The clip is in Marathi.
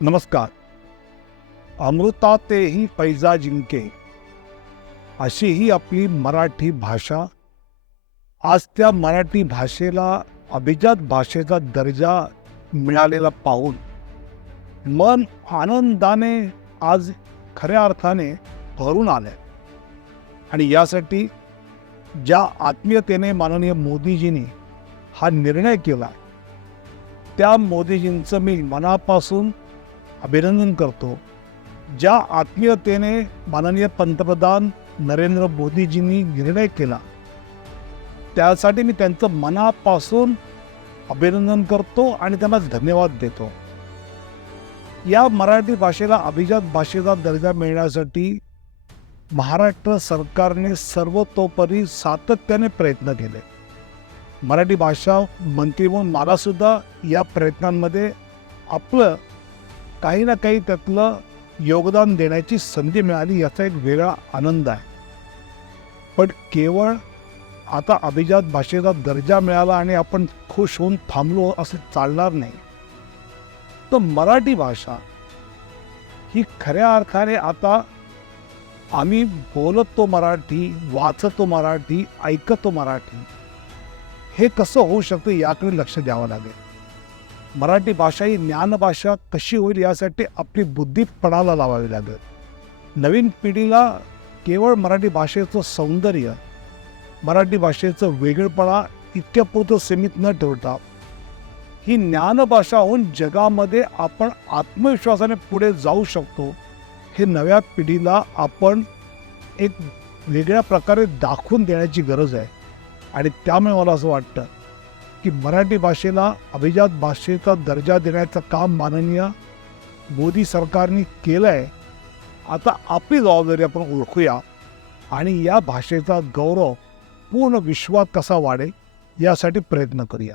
नमस्कार. अमृता तेही पैजा जिंके अशी ही आपली मराठी भाषा. आज त्या मराठी भाषेला अभिजात भाषेचा दर्जा मिळालेला पाहून मन आनंदाने आज खऱ्या अर्थाने भरून आलं आणि यासाठी ज्या आत्मीयतेने माननीय मोदीजींनी हा निर्णय केला त्या मोदीजींचं मी मनापासून अभिनंदन करतो. ज्या आत्मीयतेने माननीय पंतप्रधान नरेंद्र मोदीजींनी निर्णय केला त्यासाठी मी त्यांचं मनापासून अभिनंदन करतो आणि त्यांना धन्यवाद देतो. या मराठी भाषेला अभिजात भाषेचा दर्जा मिळण्यासाठी महाराष्ट्र सरकारने सर्वतोपरी सातत्याने प्रयत्न केले. मराठी भाषा मंत्री म्हणून मलासुद्धा या प्रयत्नांमध्ये आपलं काही ना काही त्यातलं योगदान देण्याची संधी मिळाली याचा एक वेगळा आनंद आहे. पण केवळ आता अभिजात भाषेचा दर्जा मिळाला आणि आपण खुश होऊन थांबलो असं चालणार नाही. तर मराठी भाषा ही खऱ्या अर्थाने आता आम्ही बोलतो मराठी वाचतो मराठी ऐकतो मराठी. हे कसं होऊ शकतं याकडे लक्ष द्यावं लागेल. मराठी भाषा ही ज्ञानभाषा कशी होईल यासाठी आपली बुद्धी पणाला लावावी लागेल. नवीन पिढीला केवळ मराठी भाषेचं सौंदर्य मराठी भाषेचं वेगळेपणा इतक्यापुरतं सीमित न ठेवता ही ज्ञानभाषा होऊन जगामध्ये आपण आत्मविश्वासाने पुढे जाऊ शकतो हे नव्या पिढीला आपण एक वेगळ्या प्रकारे दाखवून देण्याची गरज आहे. आणि त्यामुळे मला असं वाटतं की मराठी भाषेला अभिजात भाषेचा दर्जा देण्याचं काम माननीय मोदी सरकारने केलं आहे आता आपली जबाबदारी आपण ओळखूया आणि या भाषेचा गौरव पूर्ण विश्वात कसा वाढेल यासाठी प्रयत्न करूया.